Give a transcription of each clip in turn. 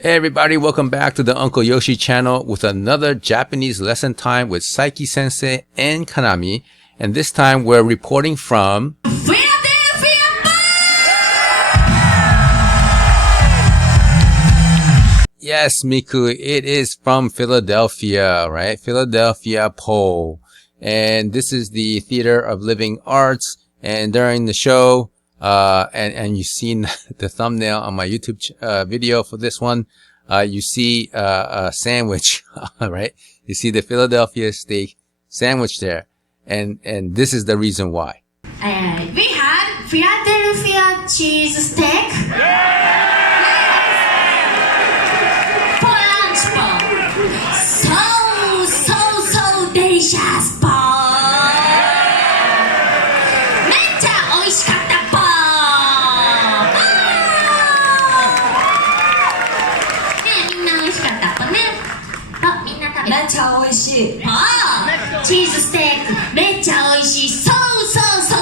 Hey everybody, welcome back to the Uncle Yoshi channel with another Japanese lesson time with Saiki Sensei and Kanami. And this time we're reporting from Philadelphia! Yes, Miku, it is from Philadelphia, right? Philadelphia Pole. And this is the Theater of Living Arts. And during the show, and you've seen the thumbnail on my YouTube video for this one. You see a sandwich, right? You see the Philadelphia steak sandwich there, and this is the reason why. We had Philadelphia cheese steak. For lunch bowl. So delicious bowl. めっちゃ美味しい。チーズステーキめっちゃ美味しい。So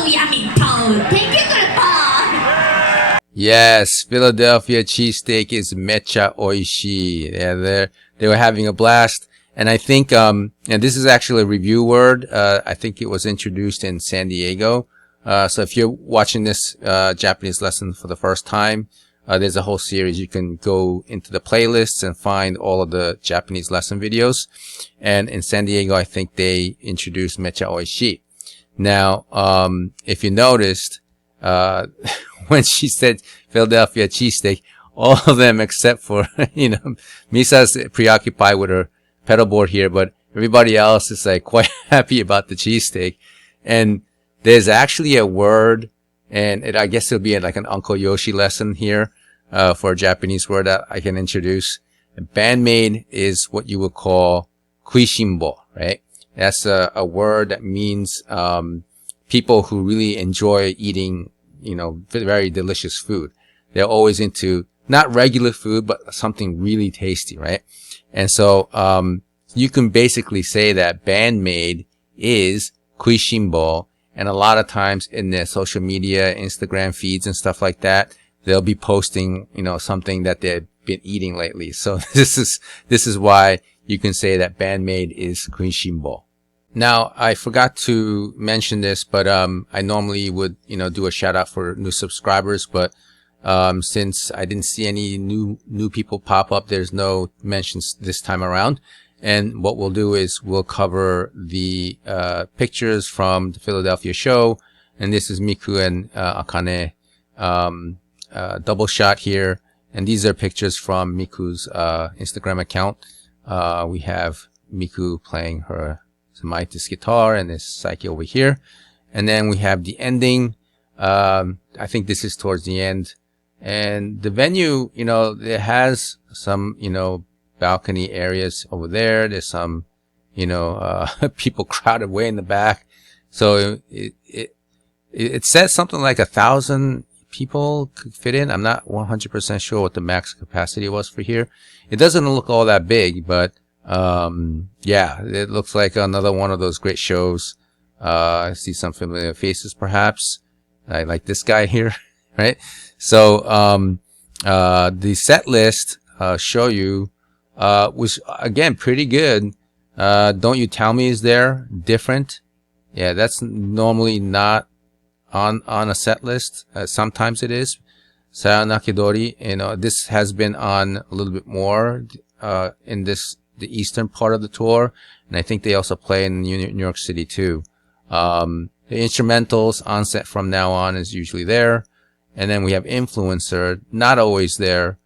yummy, Paul. Thank you, Grandpa. Yes, Philadelphia cheesesteak is mecha oishi. Yeah, they were having a blast. And I think, and this is actually a review word. I think it was introduced in San Diego. So if you're watching this, Japanese lesson for the first time, there's a whole series. You can go into the playlists and find all of the Japanese lesson videos. And in San Diego, I think they introduced Mecha Oishi. Now, if you noticed, when she said Philadelphia cheesesteak, all of them except for, Misa's preoccupied with her pedal board here, but everybody else is like quite happy about the cheesesteak. And there's actually a word, and I guess it'll be like an Uncle Yoshi lesson here, for a Japanese word that I can introduce. Band-Maid is what you would call kuishimbo, right? That's a word that means, people who really enjoy eating, very delicious food. They're always into not regular food, but something really tasty, right? And so, you can basically say that Band-Maid is kuishimbo. And a lot of times in their social media, Instagram feeds and stuff like that, they'll be posting, something that they've been eating lately. So this is why you can say that Band-Maid is kuishimbo. Now, I forgot to mention this, but, I normally would, do a shout out for new subscribers, but, since I didn't see any new people pop up, there's no mentions this time around. And what we'll do is we'll cover the pictures from the Philadelphia show. And this is Miku and Akane double shot here. And these are pictures from Miku's Instagram account. We have Miku playing her Samaitis guitar, and there's Saiki over here. And then we have the ending. I think this is towards the end. And the venue, it has some, balcony areas over there. There's some, people crowded way in the back. So it says something like 1,000 people could fit in. I'm not 100% sure what the max capacity was for here. It doesn't look all that big, but, yeah, it looks like another one of those great shows. I see some familiar faces perhaps. I like this guy here, right? So, the set list, show you, was again pretty good. Don't You Tell Me is there, different. Yeah, that's normally not on a set list. Sometimes it is. Sayonakidori, this has been on a little bit more in the eastern part of the tour, and I think they also play in New York City too. The instrumentals on set from now on is usually there, and then we have Influencer, not always there.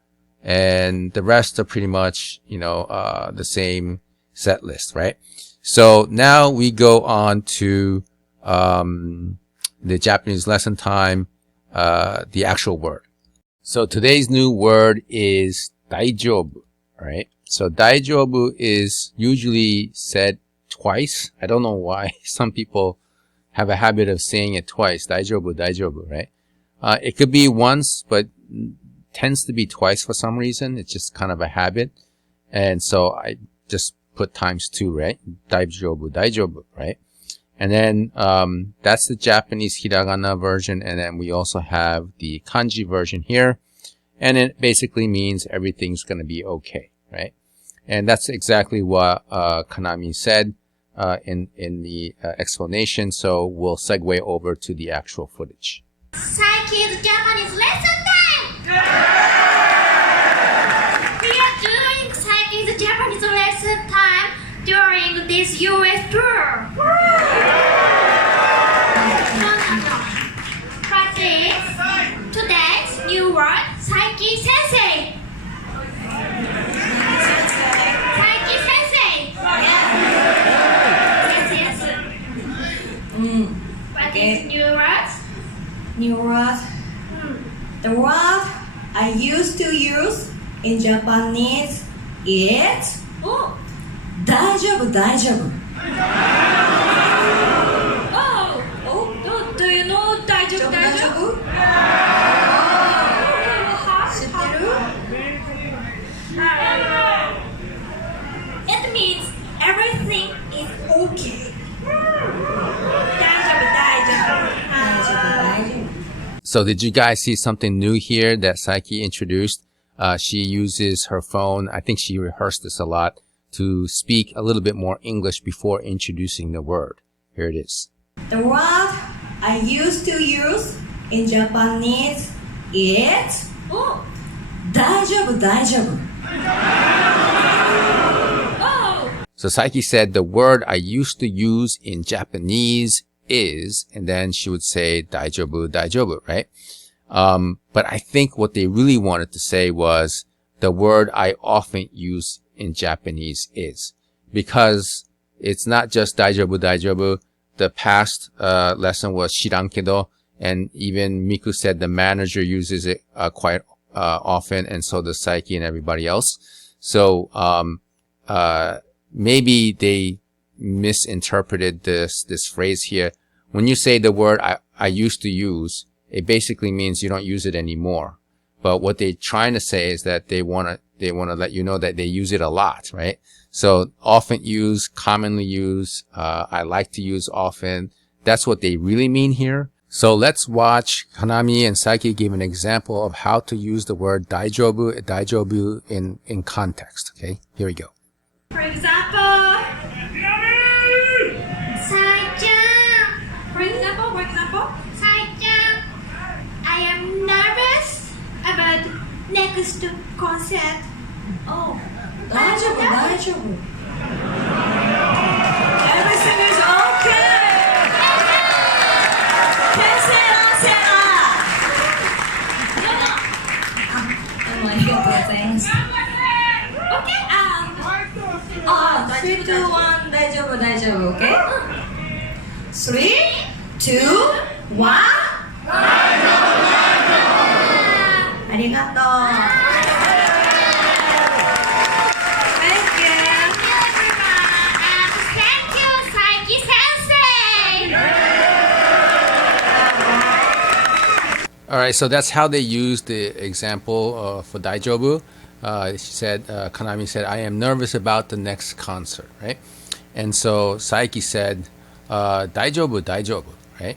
And the rest are pretty much, the same set list, right? So now we go on to, the Japanese lesson time, the actual word. So today's new word is daijoubu, right? So daijoubu is usually said twice. I don't know why some people have a habit of saying it twice. Daijoubu, right? It could be once, but tends to be twice for some reason. It's just kind of a habit. And so I just put ×2, right? Daijoubu, right? And then, that's the Japanese hiragana version. And then we also have the kanji version here. and it basically means everything's going to be okay, right? And that's exactly what Kanami said in the explanation. So we'll segue over to the actual footage. Saiki's Japanese lesson time! We are doing Saiki's Japanese lesson time during this US tour. No. Practice today's new word, Saiki Sensei. Saiki Sensei. Yes. Practice new words. New word. The word I used to use in Japanese is 大丈夫大丈夫 Do you know 大丈夫大丈夫? 知ってる? It means everything is okay. 大丈夫大丈夫. So did you guys see something new here that Saiki introduced? She uses her phone. I think she rehearsed this a lot to speak a little bit more English before introducing the word. Here it is. The word I used to use in Japanese is 大丈夫大丈夫 So Saiki said the word I used to use in Japanese is, and then she would say daijoubu, daijoubu, right? But I think what they really wanted to say was the word I often use in Japanese is, because it's not just daijoubu, daijoubu. The past lesson was shirankedo, and even Miku said the manager uses it quite often, and so does Saiki and everybody else. So maybe they misinterpreted this phrase here. When you say the word I used to use, it basically means you don't use it anymore. But what they're trying to say is that they want to let you know that they use it a lot, right? So often use, commonly use, I like to use often. That's what they really mean here. So let's watch Kanami and Saiki give an example of how to use the word daijoubu in context. Okay, here we go. For example, Sai-chan. For example, Sai-chan, I am nervous about next concert. 大丈夫大丈夫 Everything is okay 先生ありがとうございます Okay, 3, 2, 1大丈夫大丈夫 OK? 3, 2, 1ありがとう Thank you, Saiki Sensei. Alright, so that's how they used the example for daijoubu. Kanami said, I am nervous about the next concert, right? And so Saiki said, daijoubu, daijoubu, right?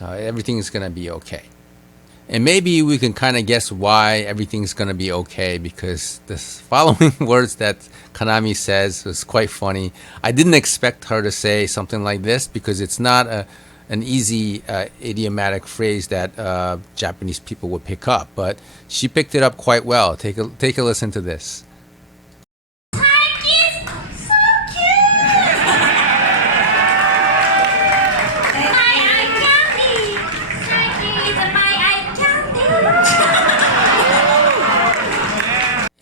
Everything is going to be okay. And maybe we can kind of guess why everything's going to be okay, because the following words that Kanami says was quite funny. I didn't expect her to say something like this because it's not an easy idiomatic phrase that Japanese people would pick up, but she picked it up quite well. Take a listen to this. Saiki's so cute. My eye candy. Saiki is my eye candy.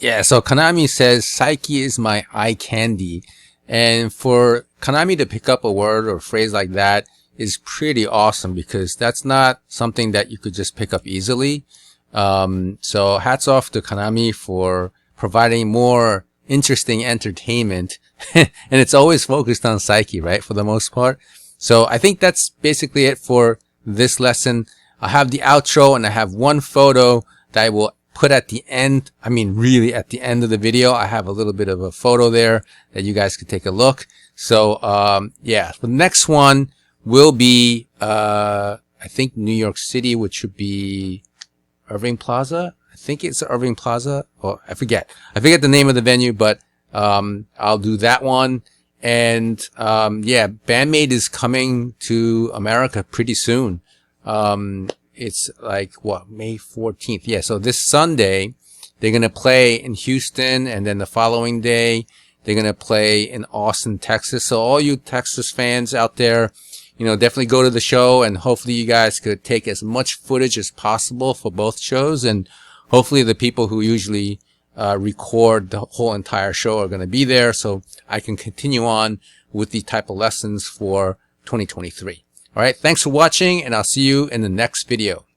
Yeah, so Kanami says, Saiki is my eye candy. And for Kanami to pick up a word or phrase like that is pretty awesome, because that's not something that you could just pick up easily. So hats off to Kanami for providing more interesting entertainment. And it's always focused on Saiki, right? For the most part. So I think that's basically it for this lesson. I have the outro and I have one photo that I will put at the end. I mean, really at the end of the video. I have a little bit of a photo there that you guys could take a look. So, yeah, the next one will be, I think New York City, which should be Irving Plaza. I think it's Irving Plaza, or I forget the name of the venue, but I'll do that one. And yeah, Band-Maid is coming to America pretty soon. It's like what, May 14th? Yeah, so this Sunday they're gonna play in Houston, and then the following day they're gonna play in Austin, Texas. So all you Texas fans out there, you know, definitely go to the show, and hopefully you guys could take as much footage as possible for both shows, and hopefully the people who usually record the whole entire show are going to be there, so I can continue on with these type of lessons for 2023. All right, thanks for watching, and I'll see you in the next video.